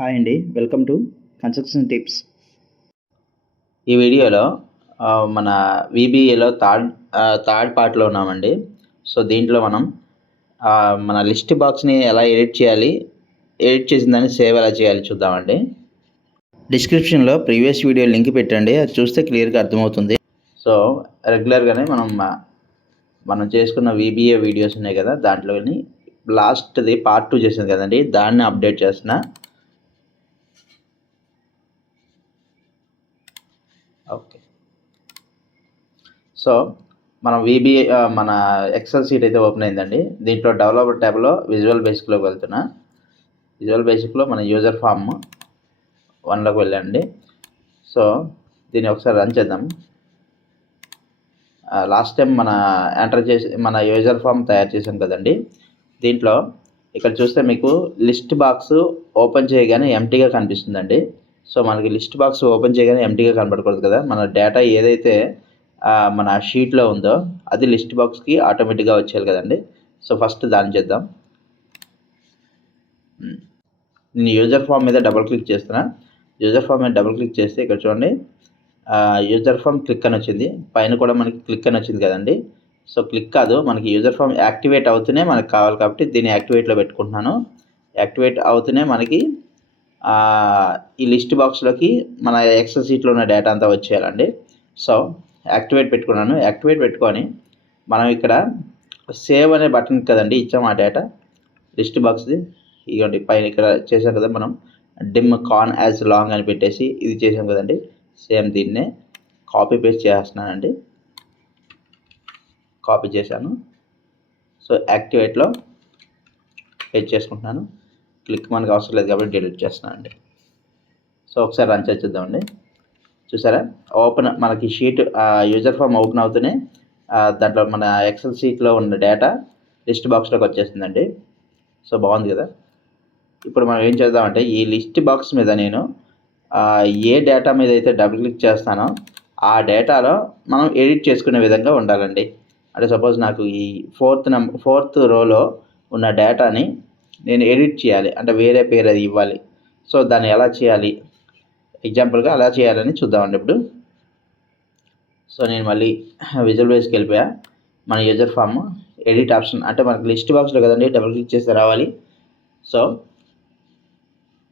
Hi అండి, welcome to construction tips. ఈ వీడియోలో మన వీబీఏలో థర్డ్ పార్ట్లో ఉన్నామండి. సో దీంట్లో మనం మన లిస్ట్ బాక్స్ని ఎలా ఎడిట్ చేయాలి, ఎడిట్ చేసిన దాన్ని సేవ్ ఎలా చేయాలి చూద్దామండి. డిస్క్రిప్షన్లో ప్రీవియస్ వీడియో లింక్ పెట్టండి, అది చూస్తే క్లియర్గా అర్థమవుతుంది. సో రెగ్యులర్గానే మనం చేసుకున్న వీబీఏ వీడియోస్ ఉన్నాయి కదా, దాంట్లోని లాస్ట్ది పార్ట్ 2 చేసింది కదండి, దాన్ని అప్డేట్ చేస్తున్నా. ఓకే, సో మనం వీబీఏ మన ఎక్సెల్ సీట్ అయితే ఓపెన్ అయిందండి. దీంట్లో డెవలపర్ ట్యాబ్లో విజువల్ బేసిక్లోకి వెళ్తున్నా. విజువల్ బేసిక్లో మన యూజర్ ఫామ్ 1లోకి వెళ్ళండి. సో దీన్ని ఒకసారి రన్ చేద్దాం. లాస్ట్ టైం మన యూజర్ ఫామ్ తయారు చేసాం కదండి. దీంట్లో ఇక్కడ చూస్తే మీకు లిస్ట్ బాక్స్ ఓపెన్ చేయగానే ఎంటీగా కనిపిస్తుందండి. సో మనకి లిస్ట్ బాక్స్ ఓపెన్ చేయగానే ఎంటీగా కనపడకూడదు కదా, మన డేటా ఏదైతే మన షీట్లో ఉందో అది లిస్ట్ బాక్స్కి ఆటోమేటిక్గా వచ్చేయాలి కదండి. సో ఫస్ట్ దాన్ని చేద్దాం. నేను యూజర్ ఫామ్ మీద డబుల్ క్లిక్ చేస్తున్నా. యూజర్ ఫామ్ మీద డబుల్ క్లిక్ చేస్తే ఇక్కడ చూడండి, యూజర్ ఫామ్ క్లిక్ అని వచ్చింది. పైన కూడా మనకి క్లిక్ అని వచ్చింది కదండి. సో క్లిక్ కాదు, మనకి యూజర్ ఫామ్ యాక్టివేట్ అవుతూనే మనకు కావాలి కాబట్టి దీన్ని యాక్టివేట్లో పెట్టుకుంటున్నాను. యాక్టివేట్ అవుతూనే మనకి ఈ లిస్ట్ బాక్స్లోకి మన ఎక్సెల్ షీట్లో ఉన్న డేటా అంతా వచ్చేయాలండి. సో యాక్టివేట్ పెట్టుకున్నాను. యాక్టివేట్ పెట్టుకొని మనం ఇక్కడ సేవ్ అనే బటన్ కదండి ఇచ్చాం ఆ డేటా లిస్ట్ బాక్స్ది. ఇదిగోండి పైన ఇక్కడ చేసాం కదా, మనం డిమ్ కాన్ యాజ్ లాంగ్ అని పెట్టేసి ఇది చేసాం కదండి. సేమ్ దీన్నే కాపీ పేస్ట్ చేస్తున్నానండి. కాపీ చేశాను. సో యాక్టివేట్లో పేస్ట్ చేసుకుంటున్నాను. క్లిక్ మనకు అవసరం లేదు కాబట్టి డిలీట్ చేస్తున్నానండి. సో ఒకసారి రన్ చేద్దామండి. చూసారా, ఓపెన్ మనకి షీట్ యూజర్ ఫామ్ ఓపెన్ అవుతూనే దాంట్లో మన ఎక్సెల్ షీట్లో ఉన్న డేటా లిస్ట్ బాక్స్లోకి వచ్చేసిందండి. సో బాగుంది కదా. ఇప్పుడు మనం ఏం చేద్దామంటే ఈ లిస్ట్ బాక్స్ మీద నేను ఏ డేటా మీద అయితే డబుల్ క్లిక్ చేస్తానో ఆ డేటాలో మనం ఎడిట్ చేసుకునే విధంగా ఉండాలండి. అంటే సపోజ్ నాకు ఈ ఫోర్త్ రోలో ఉన్న డేటాని నేను ఎడిట్ చేయాలి అంటే వేరే పేరు అది ఇవ్వాలి. సో దాన్ని ఎలా చేయాలి, ఎగ్జాంపుల్గా అలా చేయాలని చూద్దామండి ఇప్పుడు. సో నేను మళ్ళీ విజువల్ బేస్కి వెళ్ళిపోయా. మన యూజర్ ఫామ్ ఎడిట్ ఆప్షన్ అంటే మనకి లిస్ట్ బాక్స్లో కదండి, డబుల్ క్లిక్ చేస్తే రావాలి. సో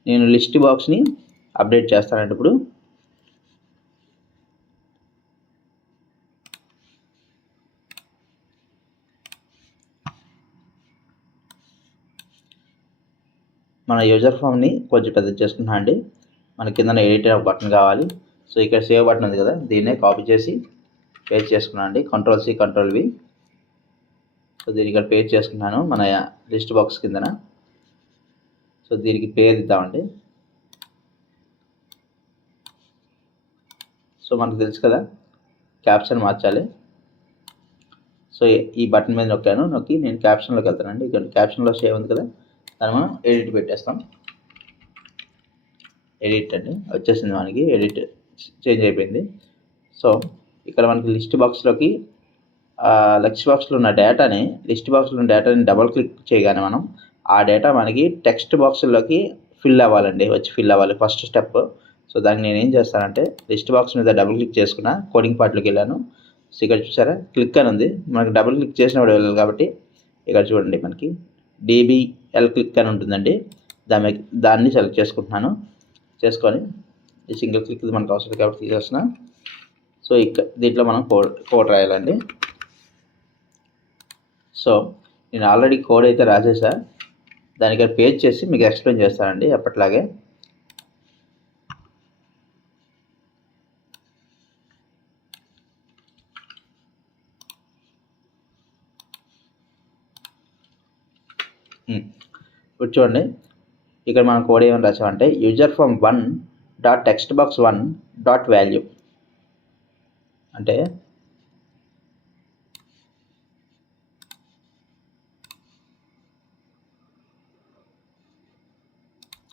నేను లిస్ట్ బాక్స్ని అప్డేట్ చేస్తానండి ఇప్పుడు. మన యూజర్ ఫామ్ని కొంచెం పెద్ద చేసుకుంటున్నా అండి. మన కింద ఎడిట్ బటన్ కావాలి. సో ఇక్కడ సేవ్ బటన్ ఉంది కదా, దీన్నే కాపీ చేసి పేస్ట్ చేసుకున్నాను అండి. Ctrl+C Ctrl+V. సో దీన్ని ఇక్కడ పేస్ట్ చేసుకున్నాను మన లిస్ట్ బాక్స్ కిందన. సో దీనికి పేరు ఇద్దామండి. సో మనకు తెలుసు కదా, క్యాప్షన్ మార్చాలి. సో ఈ బటన్ మీద నొక్కి నేను క్యాప్షన్లోకి వెళ్తానండి. ఇక్కడ క్యాప్షన్లో సేవ్ ఉంది కదా, దాన్ని మనం ఎడిట్ పెట్టేస్తాం. ఎడిట్ అండి వచ్చేసింది, మనకి ఎడిట్ చేంజ్ అయిపోయింది. సో ఇక్కడ మనకి లిస్ట్ బాక్స్లో ఉన్న డేటాని డబుల్ క్లిక్ చేయగానే మనం ఆ డేటా మనకి టెక్స్ట్ బాక్స్లోకి ఫిల్ అవ్వాలి ఫస్ట్ స్టెప్. సో దానికి నేను ఏం చేస్తానంటే లిస్ట్ బాక్స్ మీద డబుల్ క్లిక్ చేసుకున్న కోడింగ్ పార్ట్లోకి వెళ్ళాను. సో ఇక్కడ చూసారా క్లిక్ అని ఉంది, మనకి డబుల్ క్లిక్ చేసినప్పుడు వెళ్ళాలి కాబట్టి ఇక్కడ చూడండి మనకి DBL క్లిక్ అని ఉంటుందండి. దాన్ని సెలెక్ట్ చేసుకొని ఈ సింగిల్ క్లిక్ మనకు అవసరం కాబట్టి తీసేస్తున్నా. సో దీంట్లో మనం కోడ్ రాయాలండి. సో నేను ఆల్రెడీ కోడ్ అయితే రాసేసా, దానికి పేస్ట్ చేసి మీకు ఎక్స్ప్లెయిన్ చేస్తానండి ఎప్పట్లాగే. ఇప్పుడు చూడండి, ఇక్కడ మనం కోడ్ ఏమని రాసామంటే యూజర్ ఫామ్ 1.textbox1.value అంటే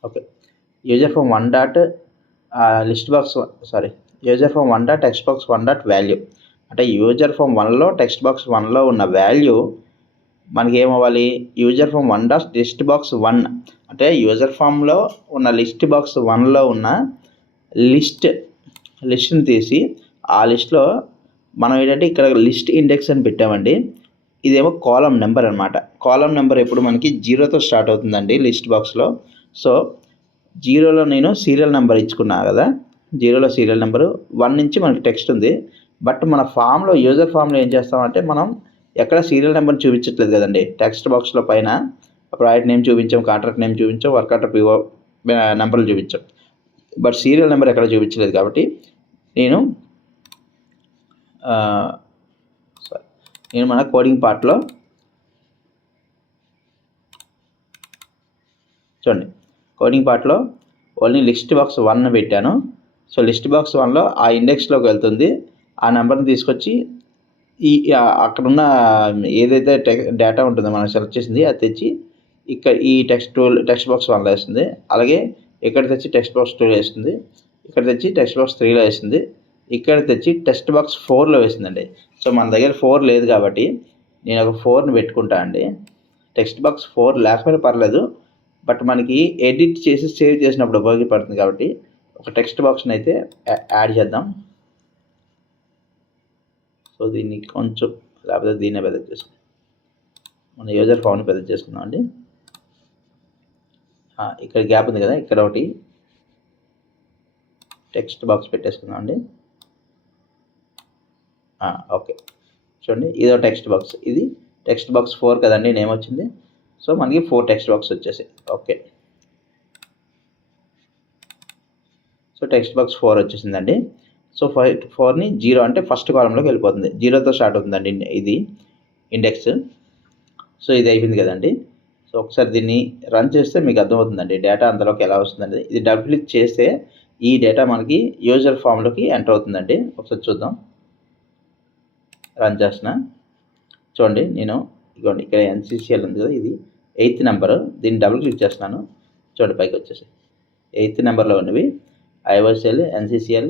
ఓకే, యూజర్ ఫామ్ 1.textbox1.value అంటే యూజర్ ఫామ్ 1లో టెక్స్ట్ బాక్స్ 1లో ఉన్న వాల్యూ మనకి ఏమవ్వాలి, user form 1 dot list box 1 అంటే యూజర్ ఫామ్లో ఉన్న లిస్ట్ బాక్స్ 1లో ఉన్న లిస్ట్ని తీసి ఆ లిస్ట్లో మనం ఏంటంటే ఇక్కడ లిస్ట్ ఇండెక్స్ అని పెట్టామండి. ఇదేమో కాలం నెంబర్ అనమాట. కాలం నెంబర్ ఎప్పుడు మనకి 0తో స్టార్ట్ అవుతుందండి లిస్ట్ బాక్స్లో. సో 0లో నేను సీరియల్ నెంబర్ ఇచ్చుకున్నా కదా, 0లో సీరియల్ నెంబరు, 1 నుంచి మనకి టెక్స్ట్ ఉంది. బట్ మన ఫామ్లో యూజర్ ఫామ్లో ఏం చేస్తామంటే మనం ఎక్కడ సీరియల్ నెంబర్ చూపించట్లేదు కదండి. టెక్స్ట్ బాక్స్లో పైన ప్రాజెక్ట్ నేమ్ చూపించాం, కాంట్రాక్ట్ నేమ్ చూపించాం, వర్క్ ఆర్డర్ పిఓ నెంబర్లు చూపించాం, బట్ సీరియల్ నెంబర్ ఎక్కడ చూపించలేదు. కాబట్టి నేను మన కోడింగ్ పార్ట్లో చూడండి, కోడింగ్ పార్ట్లో ఓన్లీ లిస్ట్ బాక్స్ 1 పెట్టాను. సో లిస్ట్ బాక్స్ 1లో ఆ ఇండెక్స్లోకి వెళ్తుంది. ఆ నెంబర్ని తీసుకొచ్చి అక్కడున్న ఏదైతే డేటా ఉంటుందో మనం సెలెక్ట్ చేసింది అది తెచ్చి ఇక్కడ ఈ టెక్స్ట్ బాక్స్ 1లో వేస్తుంది. అలాగే ఇక్కడ తెచ్చి టెక్స్ట్ బాక్స్ 2లో వేస్తుంది, ఇక్కడ తెచ్చి టెక్స్ట్ బాక్స్ 3లో వేస్తుంది, ఇక్కడ తెచ్చి టెక్స్ట్ బాక్స్ 4లో వేసిందండి. సో మన దగ్గర 4 లేదు కాబట్టి నేను ఒక 4ని పెట్టుకుంటా అండి. టెక్స్ట్ బాక్స్ 4 లేకపోయినా పర్లేదు, బట్ మనకి ఎడిట్ చేసి సేవ్ చేసినప్పుడు ఉపయోగపడుతుంది కాబట్టి ఒక టెక్స్ట్ బాక్స్ని అయితే యాడ్ చేద్దాం. సో దీన్ని కొంచెం, లేకపోతే దీన్నే పెద్ద చేసుకుందాం, మన యూజర్ ఫామ్ని పెద్ద చేసుకుందాం అండి. ఇక్కడ గ్యాప్ ఉంది కదా, ఇక్కడ ఒకటి టెక్స్ట్ బాక్స్ పెట్టేసుకుందాం అండి. ఓకే, చూడండి ఇదో టెక్స్ట్ బాక్స్, ఇది టెక్స్ట్ బాక్స్ 4 కదండి నేమ్ వచ్చింది. సో మనకి 4 టెక్స్ట్ బాక్స్ వచ్చేసాయి. ఓకే, సో టెక్స్ట్ బాక్స్ 4 వచ్చేసిందండి. సో 4ని 0 అంటే ఫస్ట్ కాలంలోకి వెళ్ళిపోతుంది, 0తో స్టార్ట్ అవుతుందండి ఇది ఇండెక్స్. సో ఇది అయిపోయింది కదండి. సో ఒకసారి దీన్ని రన్ చేస్తే మీకు అర్థమవుతుందండి డేటా అంతలోకి ఎలా వస్తుందండి. ఇది డబుల్ క్లిక్ చేస్తే ఈ డేటా మనకి యూజర్ ఫామ్లోకి ఎంటర్ అవుతుందండి. ఒకసారి చూద్దాం, రన్ చేస్తున్నా. చూడండి నేను ఇదిగోండి ఇక్కడ NCCL ఉంది కదా, ఇది 8th నెంబరు. దీన్ని డబుల్ క్లిక్ చేస్తున్నాను, చూడండి పైకి వచ్చేసి 8th నెంబర్లో ఉన్నవి IOCL, NCCL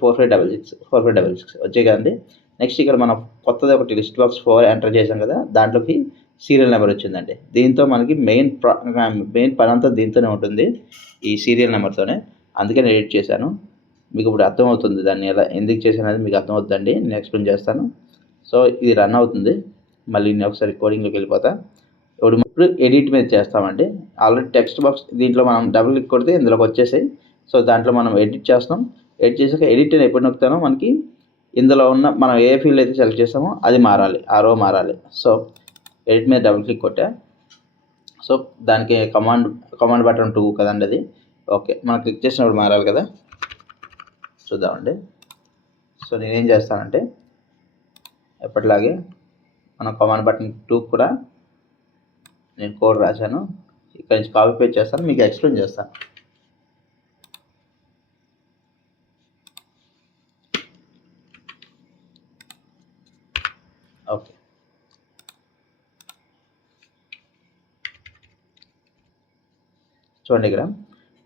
4566 వచ్చాయి కదండి. నెక్స్ట్ ఇక్కడ మనం కొత్తది ఒకటి లిస్ట్ బాక్స్ 4 ఎంటర్ చేసాం కదా, దాంట్లోకి సీరియల్ నెంబర్ వచ్చిందండి. దీంతో మనకి మెయిన్ పని అంతా దీంతోనే ఉంటుంది, ఈ సీరియల్ నెంబర్తోనే. అందుకే నేను ఎడిట్ చేశాను. మీకు ఇప్పుడు అర్థమవుతుంది దాన్ని ఎలా ఎందుకు చేశాను అనేది మీకు అర్థమవుతుందండి, నేను ఎక్స్ప్లెయిన్ చేస్తాను. సో ఇది రన్ అవుతుంది. మళ్ళీ నేను ఒకసారి కోడింగ్లోకి వెళ్ళిపోతా. ఇప్పుడు ఎడిట్ మీద చేస్తామండి. ఆల్రెడీ టెక్స్ట్ బాక్స్ దీంట్లో మనం డబుల్ క్లిక్ కొడితే ఇందులోకి వచ్చేసాయి. సో దాంట్లో మనం ఎడిట్ చేస్తాం. ఎడిట్ చేసాక ఎడిట్ అని ఎప్పుడు నొక్కుతానో మనకి ఇందులో ఉన్న మనం ఏ ఫీల్డ్ అయితే సెలెక్ట్ చేస్తామో అది మారాలి, ఆ రో మారాలి. సో ఎడిట్ మీద డబుల్ క్లిక్ కొట్టా. సో దానికి కమాండ్ బటన్ 2 కదండి అది. ఓకే, మనం క్లిక్ చేసినప్పుడు మారాలి కదా, చూద్దామండి. సో నేనేం చేస్తానంటే ఎప్పటిలాగే మన కమాండ్ బటన్ 2 కూడా నేను కోడ్ రాశాను, ఇక్కడ నుంచి కాపీ పేస్ట్ చేస్తాను, మీకు ఎక్స్ప్లెయిన్ చేస్తాను. ఓకే, చూడండి ఇక్కడ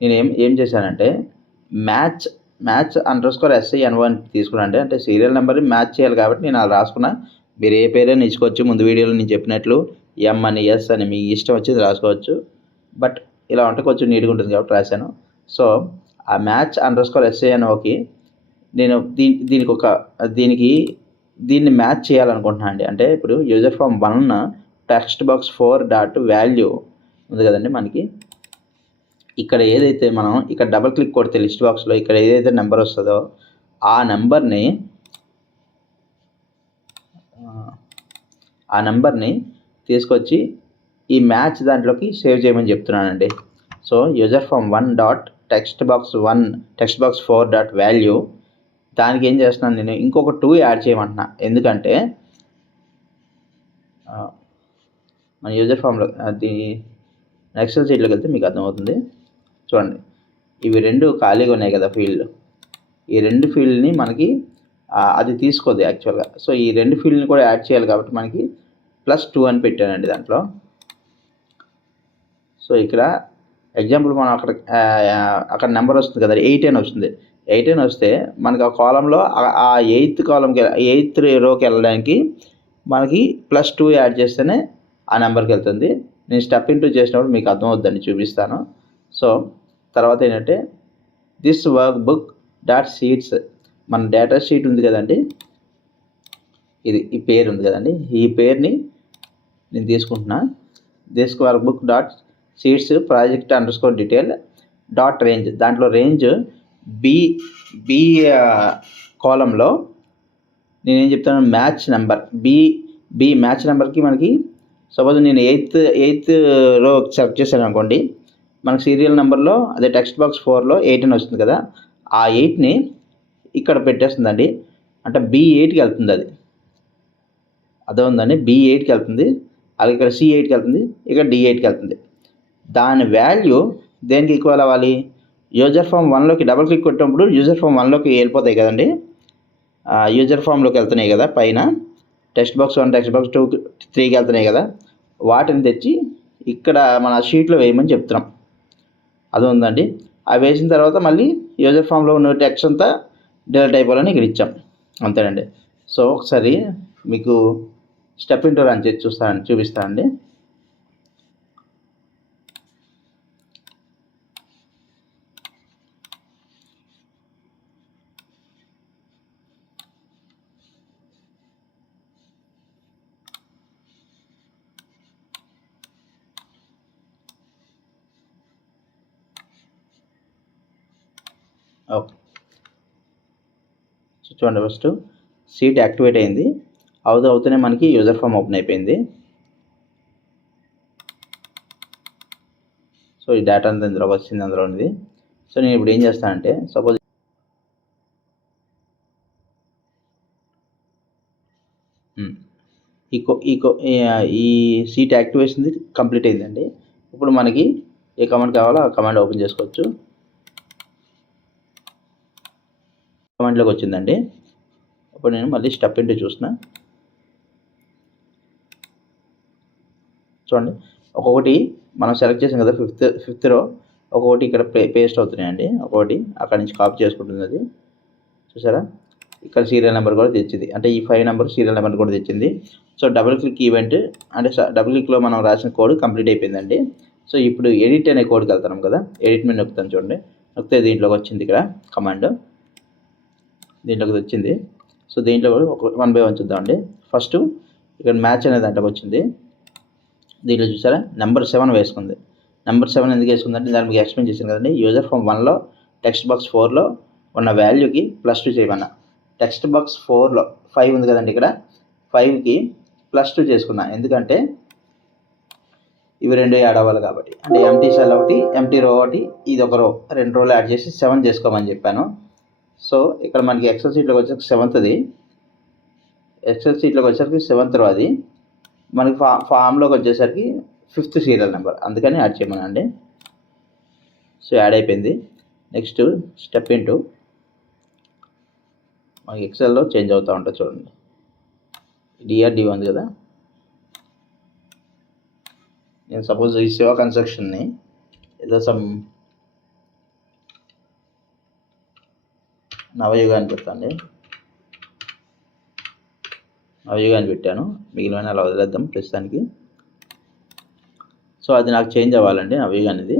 నేను ఏం చేశానంటే మ్యాచ్ _SINO అని తీసుకున్నాను. అంటే సీరియల్ నెంబర్ని మ్యాచ్ చేయాలి కాబట్టి నేను అలా రాసుకున్నా. మీరు ఏ పేరైనా ఇచ్చుకోవచ్చు, ముందు వీడియోలో నేను చెప్పినట్లు M అని S అని మీ ఇష్టం వచ్చేది రాసుకోవచ్చు. బట్ ఇలా ఉంటే కొంచెం నీట్గా ఉంటుంది కాబట్టి రాశాను. సో ఆ మ్యాచ్ _SINOకి నేను దీన్ని మ్యాచ్ చేయాలనుకుంటున్నాను అండి. అంటే ఇప్పుడు user form 1 text box 4 dot value ఉంది కదండి, మనకి ఇక్కడ ఏదైతే మనం ఇక్కడ డబుల్ క్లిక్ కొడితే లిస్ట్ బాక్స్లో ఇక్కడ ఏదైతే నెంబర్ వస్తుందో ఆ నెంబర్ని తీసుకొచ్చి ఈ మ్యాచ్ దాంట్లోకి సేవ్ చేయమని చెప్తున్నానండి. So user form 1 dot text box 4 dot value, దానికి ఏం చేస్తున్నాను నేను ఇంకొక 2 యాడ్ చేయమంటున్నా. ఎందుకంటే మన యూజర్ ఫామ్లో అది ఎక్సెల్ షీట్లోకి వెళ్తే మీకు అర్థమవుతుంది. చూడండి ఇవి 2 ఖాళీగా ఉన్నాయి కదా ఫీల్డ్, ఈ 2 ఫీల్డ్ని మనకి అది తీసుకోదు యాక్చువల్గా. సో ఈ 2 ఫీల్డ్ని కూడా యాడ్ చేయాలి కాబట్టి మనకి +2 అని పెట్టానండి దాంట్లో. సో ఇక్కడ ఎగ్జాంపుల్ మనం అక్కడ నెంబర్ వస్తుంది కదా, 8 అని వస్తుంది. 8 అని వస్తే మనకి ఆ కాలంలో ఆ 8th రోకి వెళ్ళడానికి మనకి +2 యాడ్ చేస్తేనే ఆ నెంబర్కి వెళ్తుంది. నేను స్టెప్ ఇంటూ చేసినప్పుడు మీకు అర్థమవుద్దని చూపిస్తాను. సో తర్వాత ఏంటంటే this work book dot sheets, మన డేటా షీట్ ఉంది కదండి, ఈ పేరు ఉంది కదండి, ఈ పేరుని నేను తీసుకుంటున్నా. This work book dot sheets project under score detail dot range, దాంట్లో రేంజ్ బి బి కాలంలో నేనేం చెప్తాను, మ్యాచ్ నెంబర్ బి మ్యాచ్ నెంబర్కి మనకి సపోజ్ నేను ఎయిత్ రో సెలెక్ట్ చేశాను అనుకోండి, మనకి సీరియల్ నెంబర్లో అదే టెక్స్ట్ బాక్స్ 4లో 8 అని వస్తుంది కదా, ఆ 8ని ఇక్కడ పెట్టేస్తుందండి. అంటే B8కి వెళ్తుంది, అది అదే ఉందండి, B8కి వెళ్తుంది. అలాగే ఇక్కడ C8కి వెళ్తుంది, ఇక్కడ D8కి వెళ్తుంది. దాని వాల్యూ దేనికి ఈక్వల్ అవ్వాలి, యూజర్ ఫామ్ 1లోకి డబుల్ క్లిక్ కొట్టినప్పుడు యూజర్ ఫామ్ 1లోకి వెళ్ళిపోతాయి కదండి, యూజర్ ఫామ్లోకి వెళ్తున్నాయి కదా, పైన టెక్స్ట్ బాక్స్ 1 టెక్స్ట్ బాక్స్ 2 3కి వెళ్తున్నాయి కదా, వాటిని తెచ్చి ఇక్కడ మన షీట్లో వేయమని చెప్తున్నాం. అది ఉందండి. అవి వేసిన తర్వాత మళ్ళీ యూజర్ ఫామ్లో ఉన్న టెక్స్ట్ అంతా డిలీట్ అయిపోవాలని ఇక్కడ ఇచ్చాం, అంతేనండి. సో ఒకసారి మీకు స్టెప్ ఇంటూ రన్ చేసి చూపిస్తానండి. ఓకే, చూడండి, ఫస్ట్ సీట్ యాక్టివేట్ అయింది, అవుతూనే మనకి యూజర్ ఫామ్ ఓపెన్ అయిపోయింది. సో ఈ డేటా అంతా ఇందులో వచ్చింది, అందులో ఉంది. సో నేను ఇప్పుడు ఏం చేస్తానంటే, సపోజ్ ఈ సీట్ యాక్టివేషన్ కంప్లీట్ అయిందండి. ఇప్పుడు మనకి ఏ కమాండ్ కావాలో ఆ కమాండ్ ఓపెన్ చేసుకోవచ్చు. కమాండ్లోకి వచ్చిందండి. ఇప్పుడు నేను మళ్ళీ స్టెప్ ఇంటూ చూసిన, చూడండి ఒక్కొక్కటి మనం సెలెక్ట్ చేసాం కదా, ఫిఫ్త్ రో ఒక్కొక్కటి ఇక్కడ పేస్ట్ అవుతున్నాయండి. ఒక్కొక్కటి అక్కడ నుంచి కాపీ చేసుకుంటుంది, అది చూసారా. ఇక్కడ సీరియల్ నెంబర్ కూడా తెచ్చింది, అంటే ఈ 5 నెంబర్ సీరియల్ నెంబర్ కూడా తెచ్చింది. సో డబుల్ క్లిక్ ఈవెంట్ అంటే డబుల్ క్లిక్లో మనం రాసిన కోడ్ కంప్లీట్ అయిపోయిందండి. సో ఇప్పుడు ఎడిట్ అనే కోడ్కి వెళ్తాం కదా, ఎడిట్ మీద నొక్కుతాను చూడండి, నొక్కితే దీంట్లోకి వచ్చింది, ఇక్కడ కమాండ్ దీంట్లోకి వచ్చింది. సో దీంట్లో కూడా 1 by 1 చూద్దామండి. ఫస్ట్ ఇక్కడ మ్యాచ్ అనే దాంట్లోకి వచ్చింది. దీంట్లో చూసారా నెంబర్ 7 వేసుకుంది. నెంబర్ 7 ఎందుకు వేసుకుందంటే దాన్ని మీకు ఎక్స్ప్లెయిన్ చేశాను కదండి. యూజర్ ఫామ్ 1లో టెక్స్ట్ బాక్స్ 4లో ఉన్న వాల్యూకి +2 చేయమన్నా. టెక్స్ట్ బాక్స్ 4లో 5 ఉంది కదండి, ఇక్కడ 5కి +2 చేసుకున్నా, ఎందుకంటే ఇవి 2 యాడ్ అవ్వాలి కాబట్టి. అంటే ఎంటీ సెల్ ఒకటి, ఎంటీ రో ఒకటి, ఇది ఒక రో, 2 రోలు యాడ్ చేసి 7 చేసుకోమని చెప్పాను. సో ఇక్కడ మనకి ఎక్సెల్ షీట్లోకి వచ్చేసరికి 7th, ఎక్సెల్ షీట్లోకి వచ్చేసరికి 7th రో, అది మనకి ఫామ్లోకి వచ్చేసరికి 5th సీరియల్ నెంబర్, అందుకని యాడ్ చేయమనండి. సో యాడ్ అయిపోయింది. నెక్స్ట్ స్టెప్ ఇంటూ మనకి ఎక్సెల్లో చేంజ్ అవుతూ ఉంటుంది చూడండి, డిఆర్డి ఉంది కదా. నేను సపోజ్ ఈ శివ కన్స్ట్రక్షన్ని ఏదో నవయుగ అని పెట్టండి, నవయుగ అని పెట్టాను, మిగిలిన అలా వదిలేద్దాం ప్రస్తుతానికి. సో అది నాకు చేంజ్ అవ్వాలండి, నవయుగ అనేది.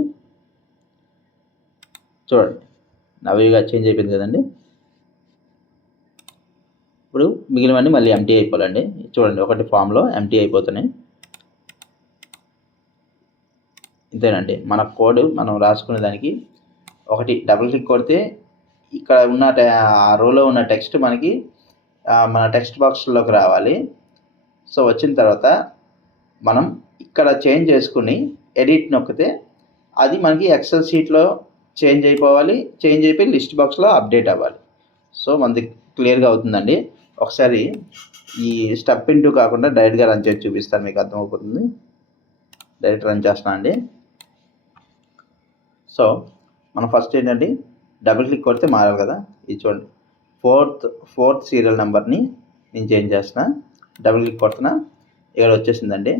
చూడండి నవయుగ చేంజ్ అయిపోయింది కదండి. ఇప్పుడు మిగిలినవన్నీ మళ్ళీ ఎంటీ అయిపోవాలండి. చూడండి ఒకటి ఫామ్లో ఎంటీ అయిపోతున్నాయి, ఇంతేనండి. మన కోడ్ మనం రాసుకునే దానికి ఒకటి డబుల్ క్లిక్ కొడితే ఇక్కడ ఉన్న ఆ రోలో ఉన్న టెక్స్ట్ మనకి మన టెక్స్ట్ బాక్స్లోకి రావాలి. సో వచ్చిన తర్వాత మనం ఇక్కడ చేంజ్ చేసుకుని ఎడిట్ నొక్కితే అది మనకి ఎక్సెల్ షీట్లో చేంజ్ అయిపోవాలి, చేంజ్ అయిపోయి లిస్ట్ బాక్స్లో అప్డేట్ అవ్వాలి. సో మనది క్లియర్గా అవుతుందండి. ఒకసారి ఈ స్టెప్ ఇంటూ కాకుండా డైరెక్ట్గా రన్ చేసి చూపిస్తాను, మీకు అర్థమైపోతుంది. డైరెక్ట్ రన్ చేస్తాను అండి. సో మనం ఫస్ట్ ఏంటంటే డబుల్ క్లిక్ కొడితే మారాలి కదా, ఇది చూడండి ఫోర్త్ సీరియల్ నెంబర్ని నేను చేంజ్ చేస్తున్నా, డబుల్ క్లిక్ కొడుతున్నా, ఇక్కడ వచ్చేసిందండి.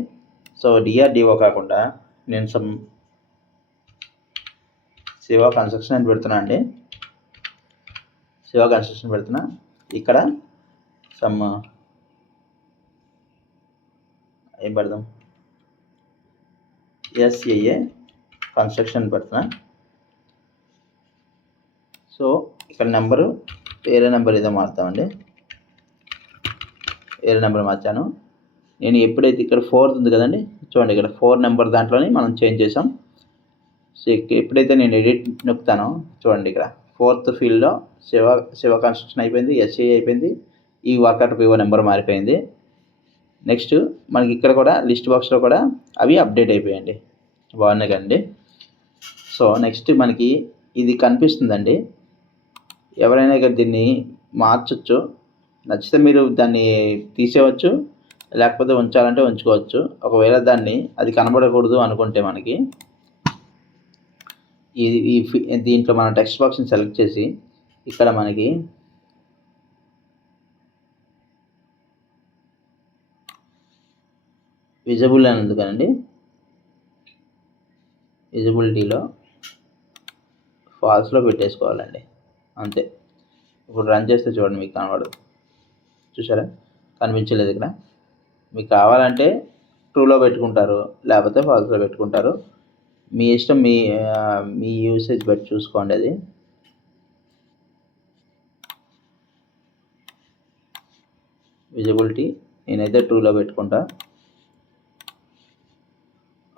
సో డిఆర్డిఓ కాకుండా నేను శివ కన్స్ట్రక్షన్ అని పెడుతున్నా అండి, శివ కన్స్ట్రక్షన్ పెడుతున్నా. ఇక్కడ ఏం పెడదాం, ఎస్ఏఏ కన్స్ట్రక్షన్ పెడుతున్నా. సో ఇక్కడ నెంబరు వేరే నెంబర్ ఏదో మార్తామండి. వేరే నెంబర్ మార్చాను. నేను ఎప్పుడైతే ఇక్కడ 4 ఉంది కదండి, చూడండి ఇక్కడ 4 నెంబర్ దాంట్లోని మనం చేంజ్ చేసాం. సో ఎప్పుడైతే నేను ఎడిట్ నొక్కుతానో చూడండి ఇక్కడ 4th ఫీల్డ్లో శివ కన్స్ట్రక్షన్ అయిపోయింది, ఎస్ఏ అయిపోయింది, ఈ వర్కౌట్ పిఓ నెంబర్ మారిపోయింది. నెక్స్ట్ మనకి ఇక్కడ కూడా లిస్ట్ బాక్స్లో కూడా అవి అప్డేట్ అయిపోయాయండి. బాగున్నాయి కదండి. సో నెక్స్ట్ మనకి ఇది కనిపిస్తుందండి. ఎవరైనా ఇక్కడ దీన్ని మార్చచ్చు. నచ్చితే మీరు దాన్ని తీసేయవచ్చు, లేకపోతే ఉంచాలంటే ఉంచుకోవచ్చు. ఒకవేళ అది కనబడకూడదు అనుకుంటే మనకి దీంట్లో మనం టెక్స్ట్ బాక్స్ని సెలెక్ట్ చేసి ఇక్కడ మనకి విజిబుల్ అని ఉంది కదండి, విజిబిలిటీలో ఫాల్స్లో పెట్టేసుకోవాలండి, అంతే. ఇప్పుడు రన్ చేస్తే చూడండి మీకు కనబడదు. చూసారా, కనిపించలేదు ఇక్కడ. మీకు కావాలంటే ట్రూలో పెట్టుకుంటారు, లేకపోతే ఫాల్స్లో పెట్టుకుంటారు. మీ ఇష్టం, మీ యూసేజ్ బట్టి చూసుకోండి. అది విజిబిలిటీ నేనైతే ట్రూలో పెట్టుకుంటా.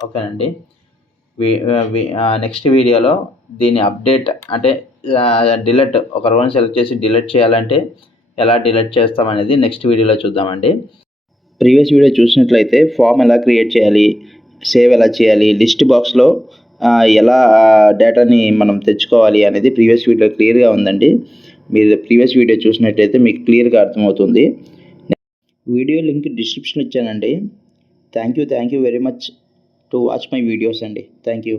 ఓకేనండి. నెక్స్ట్ వీడియోలో దీన్ని అప్డేట్ అంటే డిలీట్, ఒక రోని సెలెక్ట్ చేసి డిలీట్ చేయాలంటే ఎలా డిలీట్ చేస్తామనేది నెక్స్ట్ వీడియోలో చూద్దామండి. ప్రీవియస్ వీడియో చూసినట్లయితే ఫామ్ ఎలా క్రియేట్ చేయాలి, సేవ్ ఎలా చేయాలి, లిస్ట్ బాక్స్లో ఎలా డేటాని మనం తెచ్చుకోవాలి అనేది ప్రీవియస్ వీడియో క్లియర్గా ఉందండి. మీరు ప్రీవియస్ వీడియో చూసినట్లయితే మీకు క్లియర్గా అర్థమవుతుంది. వీడియో లింక్ డిస్క్రిప్షన్ ఇచ్చానండి. Thank you very much to watch my videos అండి. Thank you.